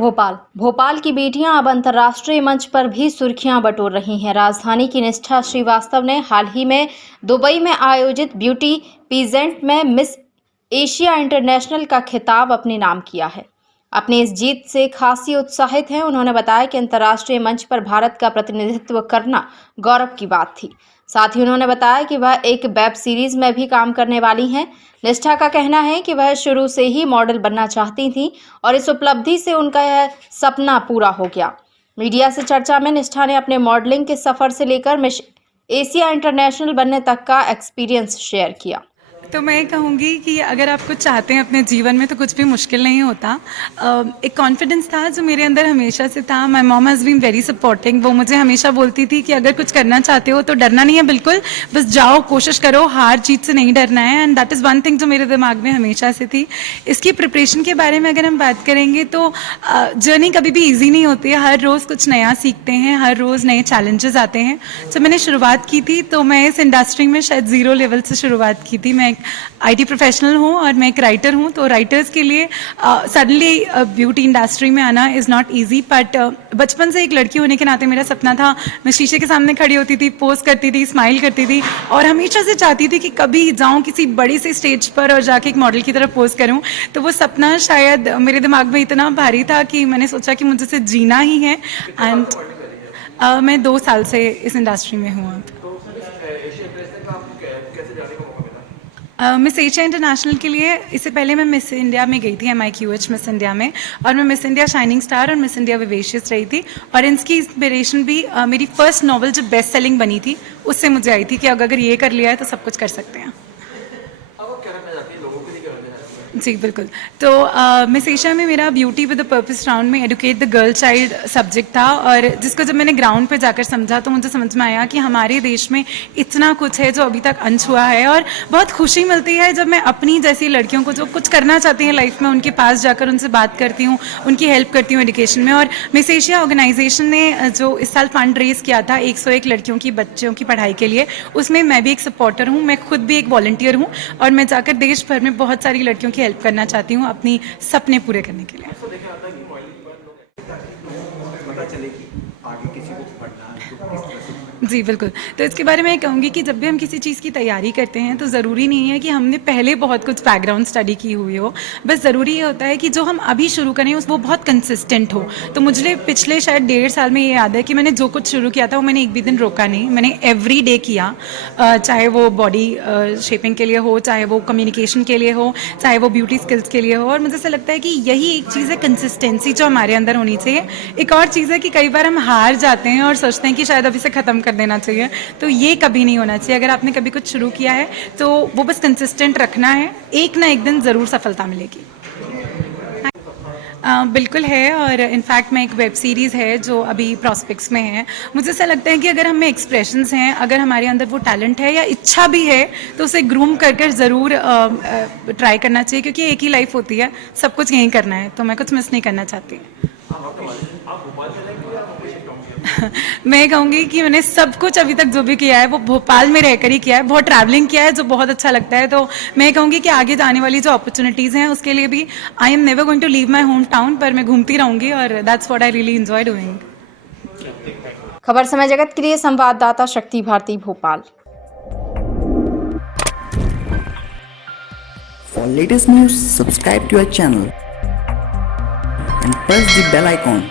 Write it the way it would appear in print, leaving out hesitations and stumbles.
भोपाल की बेटियां अब अंतर्राष्ट्रीय मंच पर भी सुर्खियां बटोर रही हैं। राजधानी की निष्ठा श्रीवास्तव ने हाल ही में दुबई में आयोजित ब्यूटी पीजेंट में मिस एशिया इंटरनेशनल का खिताब अपने नाम किया है। अपनी इस जीत से खासी उत्साहित हैं। उन्होंने बताया कि अंतर्राष्ट्रीय मंच पर भारत का प्रतिनिधित्व करना गौरव की बात थी। साथ ही उन्होंने बताया कि वह एक वेब सीरीज में भी काम करने वाली हैं। निष्ठा का कहना है कि वह शुरू से ही मॉडल बनना चाहती थी और इस उपलब्धि से उनका यह सपना पूरा हो गया। मीडिया से चर्चा में निष्ठा ने अपने मॉडलिंग के सफ़र से लेकर मिस एशिया इंटरनेशनल बनने तक का एक्सपीरियंस शेयर किया। तो मैं कहूँगी कि अगर आप कुछ चाहते हैं अपने जीवन में तो कुछ भी मुश्किल नहीं होता। एक कॉन्फिडेंस था जो मेरे अंदर हमेशा से था। My mom has been very supporting. वो मुझे हमेशा बोलती थी कि अगर कुछ करना चाहते हो तो डरना नहीं है बिल्कुल, बस जाओ, कोशिश करो, हार जीत से नहीं डरना है। And that is one thing जो मेरे दिमाग में हमेशा से थी। इसकी प्रिपरेशन के बारे में अगर हम बात करेंगे तो जर्नी कभी भी ईजी नहीं होती है। हर रोज़ कुछ नया सीखते हैं, हर रोज़ नए चैलेंजेस आते हैं। जब मैंने शुरुआत की थी तो मैं इस इंडस्ट्री में शायद ज़ीरो लेवल से शुरुआत की थी। मैं आईटी प्रोफेशनल हूँ और मैं एक राइटर हूँ, तो राइटर्स के लिए सडनली ब्यूटी इंडस्ट्री में आना इज़ नॉट इजी। बट बचपन से एक लड़की होने के नाते मेरा सपना था, मैं शीशे के सामने खड़ी होती थी, पोज करती थी, स्माइल करती थी और हमेशा से चाहती थी कि कभी जाऊँ किसी बड़ी सी स्टेज पर और जाके एक मॉडल की तरह पोज करूँ। तो वो सपना शायद मेरे दिमाग में इतना भारी था कि मैंने सोचा कि मुझे इसे जीना ही है। एंड मैं 2 साल से इस इंडस्ट्री में हूँ अब। मिस एशिया इंटरनेशनल के लिए इससे पहले मैं मिस इंडिया में गई थी, MIQH मिस इंडिया में, और मैं मिस इंडिया शाइनिंग स्टार और मिस इंडिया विवेशियस रही थी। और इसकी इंस्पिरेशन भी मेरी फर्स्ट नॉवल जो बेस्ट सेलिंग बनी थी उससे मुझे आई थी कि अगर ये कर लिया है तो सब कुछ कर सकते हैं। जी बिल्कुल। तो मिस एशिया में मेरा beauty with the purpose round में educate the girl child subject था, और जिसको जब मैंने ग्राउंड पे जाकर समझा तो मुझे समझ में आया कि हमारे देश में इतना कुछ है जो अभी तक अनछुआ है। और बहुत खुशी मिलती है जब मैं अपनी जैसी लड़कियों को जो कुछ करना चाहती हैं लाइफ में उनके पास जाकर उनसे बात करती हूँ, उनकी हेल्प करती हूँ एजुकेशन में। और मिस एशिया ऑर्गेनाइजेशन ने जो इस साल फंड रेज किया था 101 लड़कियों की बच्चों की पढ़ाई के लिए, उसमें मैं भी एक सपोर्टर हूँ। मैं खुद भी एक वॉलंटियर हूँ और मैं जाकर देश भर में बहुत सारी लड़कियों की हेल्प करना चाहती हूँ अपनी सपने पूरे करने के लिए। जी बिल्कुल। तो इसके बारे में कहूँगी कि जब भी हम किसी चीज़ की तैयारी करते हैं तो ज़रूरी नहीं है कि हमने पहले बहुत कुछ बैकग्राउंड स्टडी की हुई हो, बस ज़रूरी ये होता है कि जो हम अभी शुरू करें उस वो बहुत कंसिस्टेंट हो। तो मुझे पिछले शायद 1.5 साल में ये याद है कि मैंने जो कुछ शुरू किया था वो मैंने एक भी दिन रोका नहीं, मैंने एवरी डे किया। चाहे वो बॉडी शेपिंग के लिए हो, चाहे वो कम्युनिकेशन के लिए हो, चाहे वो ब्यूटी स्किल्स के लिए हो। और मुझे ऐसा लगता है कि यही एक चीज़ है, कंसिस्टेंसी जो हमारे अंदर होनी चाहिए। एक और चीज़ है कि कई बार हम हार जाते हैं और सोचते हैं कि शायद अभी से ख़त्म कर देना चाहिए, तो ये कभी नहीं होना चाहिए। अगर आपने कभी कुछ शुरू किया है तो वो बस कंसिस्टेंट रखना है, एक ना एक दिन ज़रूर सफलता मिलेगी। बिल्कुल है, और इनफैक्ट मैं एक वेब सीरीज़ है जो अभी प्रॉस्पेक्ट्स में है। मुझे ऐसा लगता है कि अगर हमें एक्सप्रेशंस हैं, अगर हमारे अंदर वो टैलेंट है या इच्छा भी है तो उसे ग्रूम कर ज़रूर ट्राई करना चाहिए, क्योंकि एक ही लाइफ होती है, सब कुछ यहीं करना है, तो मैं कुछ मिस नहीं करना चाहती। मैं कहूँगी कि मैंने सब कुछ अभी तक जो भी किया है वो भोपाल में रहकर ही किया है। बहुत ट्रैवलिंग किया है जो बहुत अच्छा लगता है। तो मैं कहूँगी कि आगे जाने वाली जो अपॉर्चुनिटीज़ हैं उसके लिए भी I am never going to leave my home town, पर मैं घूमती रहूँगी और that's what I really enjoy doing. खबर समय जगत के लिए संवाददाता शक्ति Bharti, Bhopal. For latest news, subscribe to our channel and press the bell icon.